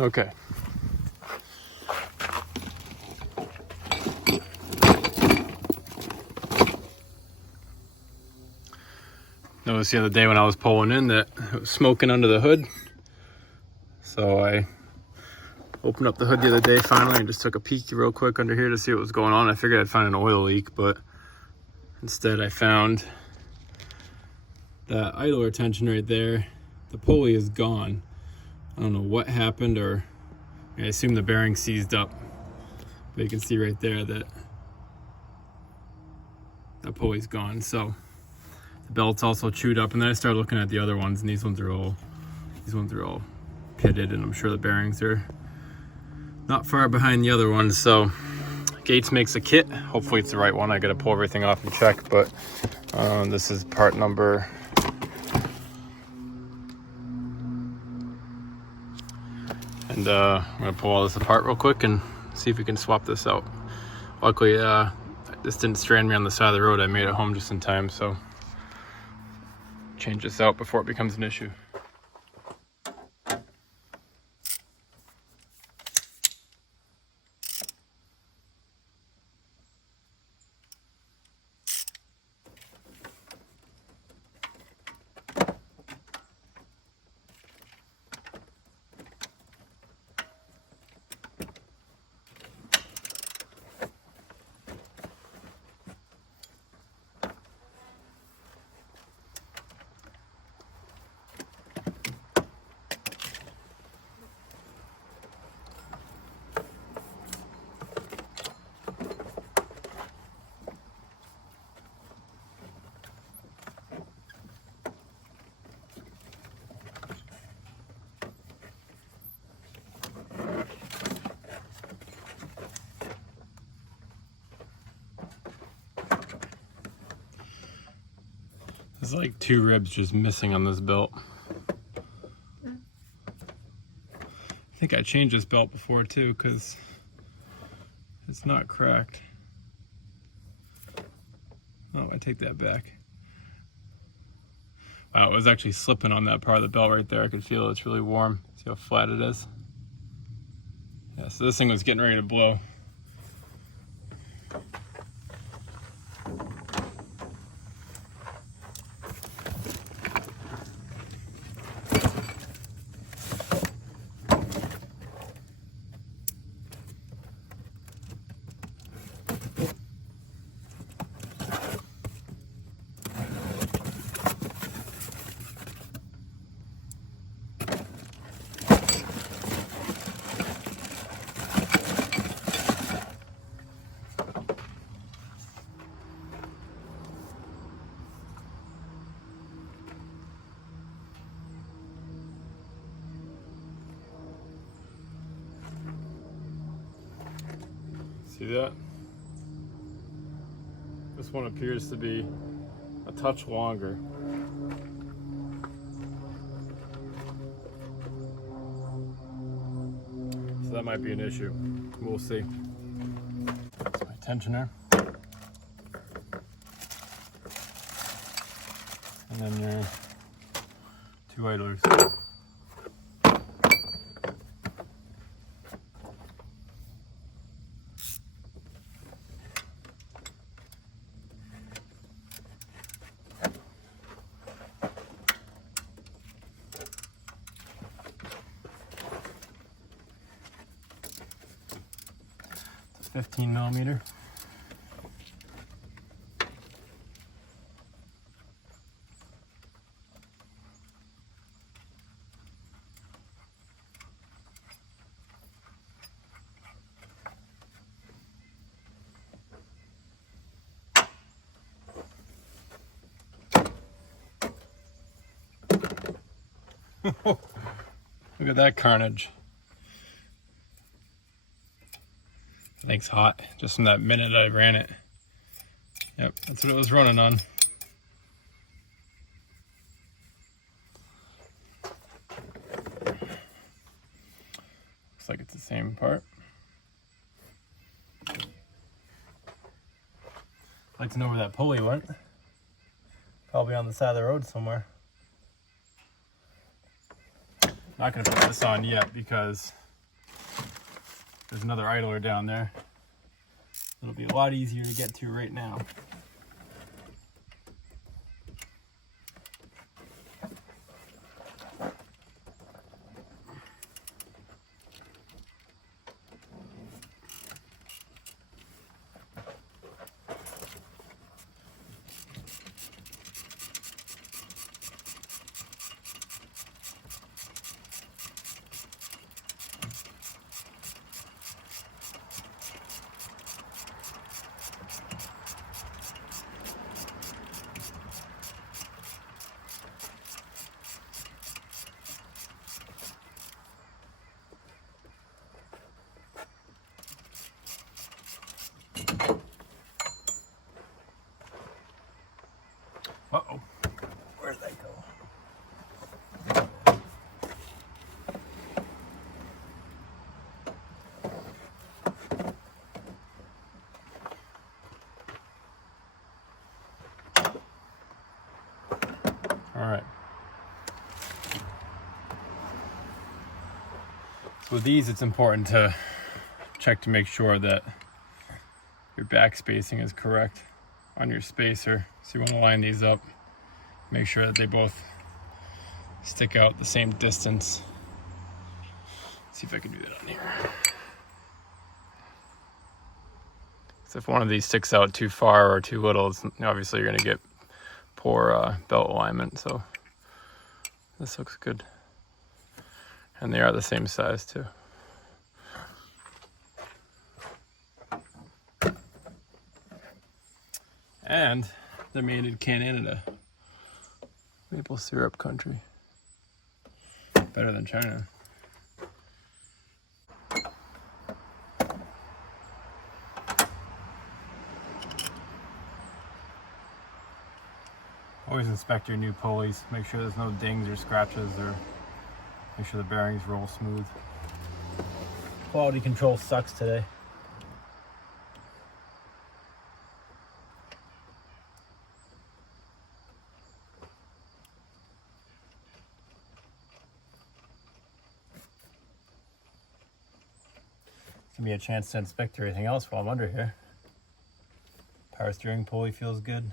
Okay. Noticed the other day when I was pulling in that it was smoking under the hood. So I opened up the hood the other day finally and just took a peek real quick under here to see what was going on. I figured I'd find an oil leak, but instead I found that idler retention right there. The pulley is gone. I don't know what happened, or I assume the bearing seized up. But you can see right there that that pulley's gone. So the belt's also chewed up, and then I started looking at the other ones, and these ones are all pitted, and I'm sure the bearings are not far behind the other ones. So Gates makes a kit. Hopefully it's the right one. I gotta pull everything off and check, but this is part number and I'm gonna pull all this apart real quick and see if we can swap this out. Luckily this didn't strand me on the side of the road. I made it home just in time, so change this out before it becomes an issue. There's like 2 ribs just missing on this belt. I think I changed this belt before too, because it's not cracked. Oh, I take that back. Wow, it was actually slipping on that part of the belt right there. I could feel it's really warm. See how flat it is? Yeah, so this thing was getting ready to blow. See that? This one appears to be a touch longer. So that might be an issue. We'll see. That's my tensioner. And then your 2 idlers. It's 15 millimeter. Look at that carnage. That thing's hot just from that minute I ran it. Yep, that's what it was running on. Looks like it's the same part. I'd like to know where that pulley went. Probably on the side of the road somewhere. Not going to put this on yet because There's another idler down there. It'll be a lot easier to get to right now. Uh-oh. Where did that go? All right. So with these, it's important to check to make sure that your back spacing is correct on your spacer. So you want to line these up, make sure that they both stick out the same distance. Let's see if I can do that on here. So if one of these sticks out too far or too little, obviously you're going to get poor belt alignment. So this looks good. And they are the same size too. And they're made in Canada, maple syrup country. Better than China. Always inspect your new pulleys. Make sure there's no dings or scratches, or make sure the bearings roll smooth. Quality control sucks today. Give me a chance to inspect everything else while I'm under here. Power steering pulley feels good.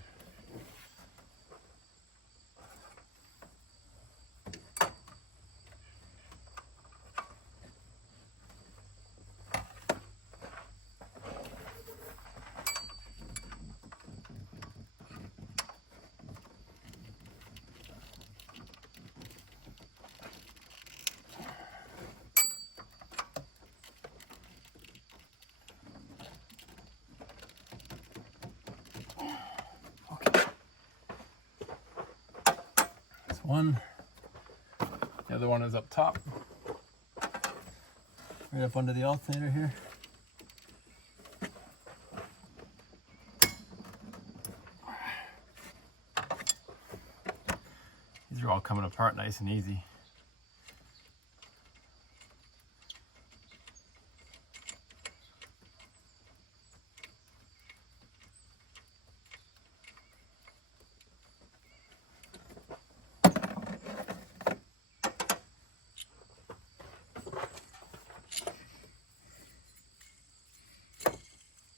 One, the other one is up top, right up under the alternator here. These are all coming apart nice and easy.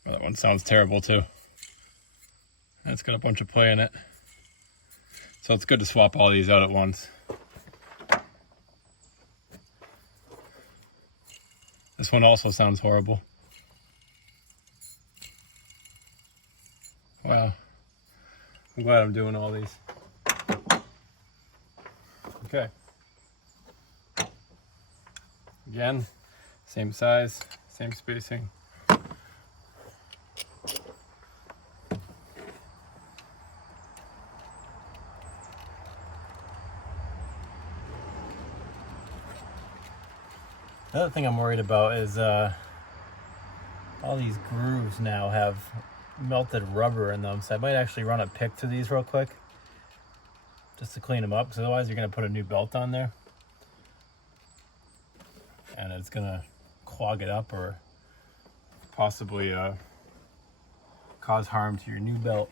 That one sounds terrible too. It's got a bunch of play in it. So it's good to swap all these out at once. This one also sounds horrible. Wow. I'm glad I'm doing all these. Okay. Again, same size, same spacing. Another thing I'm worried about is all these grooves now have melted rubber in them, so I might actually run a pick through these real quick just to clean them up, because otherwise you're going to put a new belt on there and it's going to clog it up or possibly cause harm to your new belt.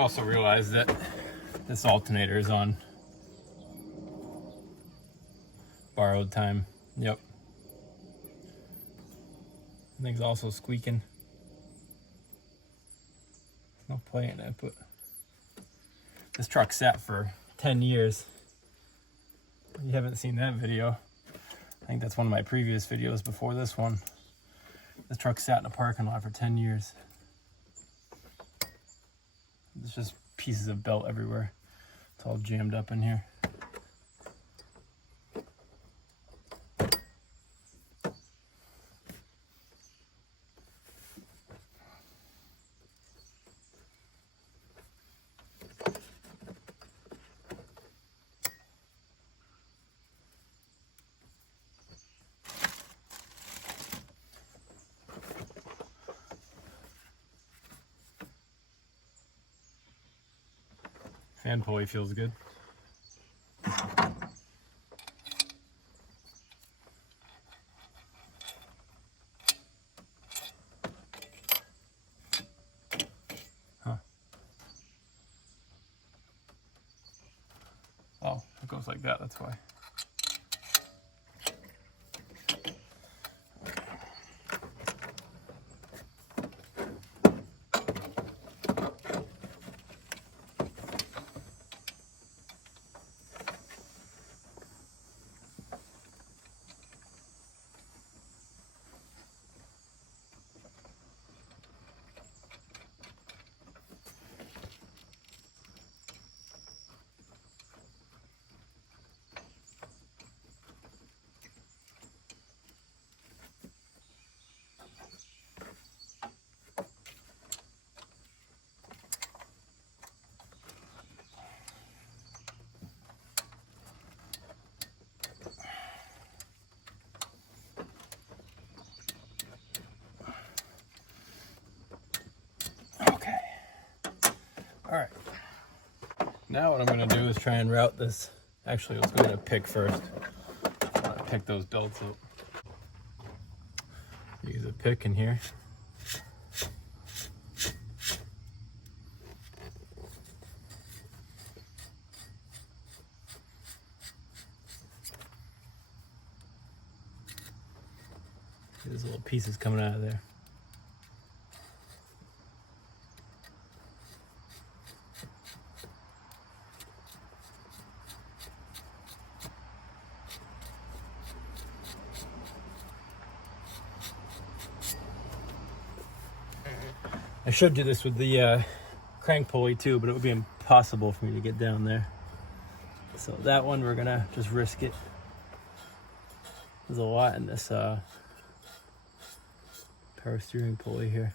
also realized that this alternator is on borrowed time. Yep. Thing's also squeaking. No play in it, but this truck sat for 10 years. You haven't seen that video. I think that's one of my previous videos before this one. This truck sat in a parking lot for 10 years. There's just pieces of belt everywhere. It's all jammed up in here. Fan pulley feels good. Huh. Oh, it goes like that, that's why. All right, now what I'm gonna do is try and route this. Actually, let's go to pick first. I wanna pick those belts up. Use a pick in here. There's little pieces coming out of there. I should do this with the crank pulley too, but it would be impossible for me to get down there. So that one we're gonna just risk it. There's a lot in this power steering pulley here.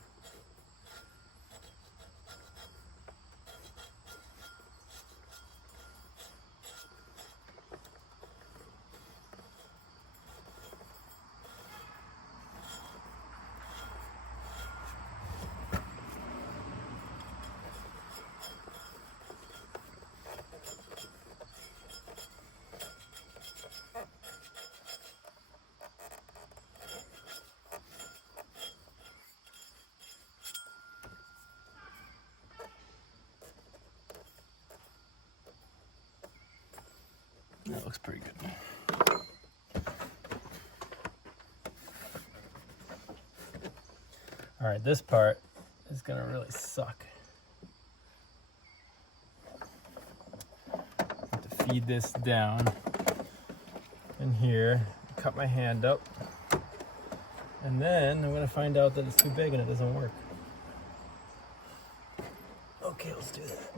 That looks pretty good. All right, this part is gonna really suck. Have to feed this down in here, cut my hand up, and then I'm gonna find out that it's too big and it doesn't work. Okay, let's do that.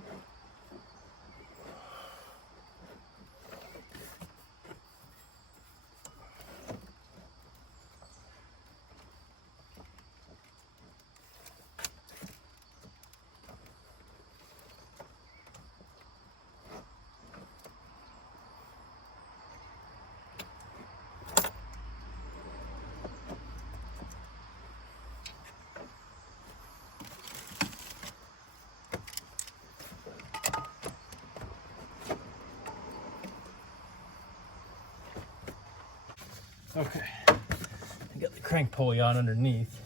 Okay, I got the crank pulley on underneath.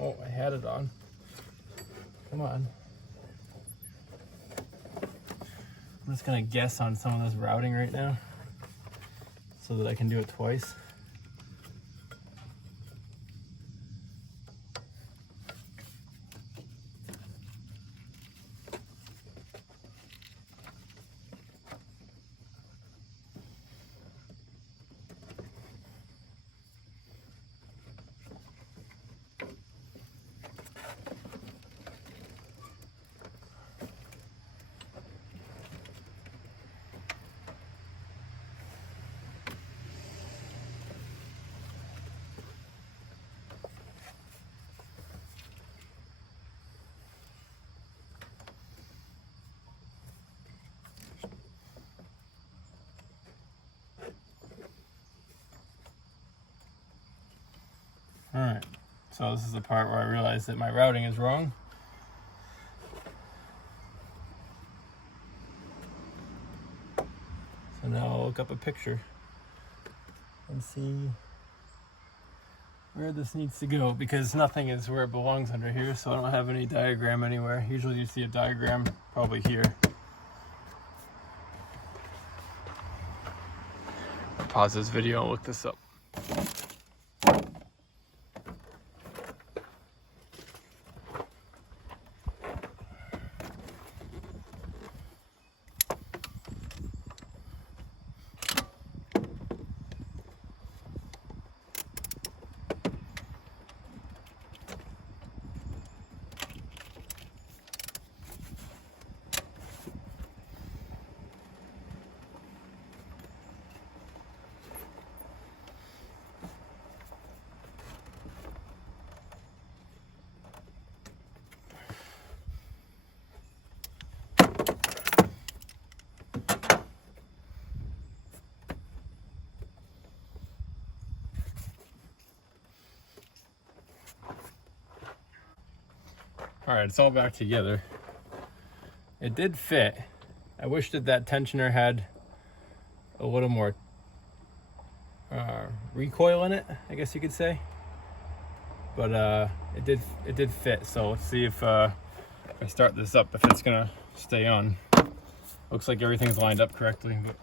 Oh, I had it on. Come on. I'm just gonna guess on some of this routing right now so that I can do it twice. All right, so this is the part where I realize that my routing is wrong. So now I'll look up a picture and see where this needs to go, because nothing is where it belongs under here, so I don't have any diagram anywhere. Usually you see a diagram probably here. I'll pause this video and look this up. All right, it's all back together. It did fit. I wish that tensioner had a little more recoil in it, I guess you could say. But it did fit. So let's see if I start this up, if it's gonna stay on. Looks like everything's lined up correctly, but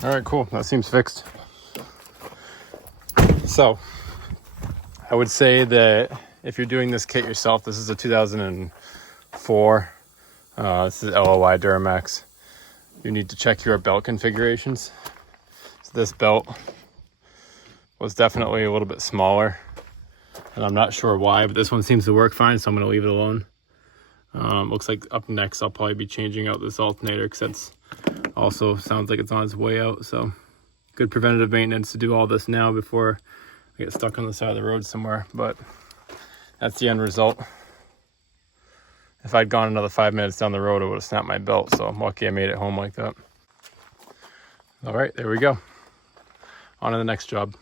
all right, cool. That seems fixed. So I would say that if you're doing this kit yourself, this is a 2004. This is LLY Duramax. You need to check your belt configurations. So this belt was definitely a little bit smaller, and I'm not sure why, but this one seems to work fine, so I'm going to leave it alone. Looks like up next I'll probably be changing out this alternator, because that's also sounds like it's on its way out. So good preventative maintenance to do all this now before I get stuck on the side of the road somewhere. But that's the end result. If I'd gone another 5 minutes down the road, it would have snapped my belt. So I'm lucky I made it home like that. All right, there we go. On to the next job.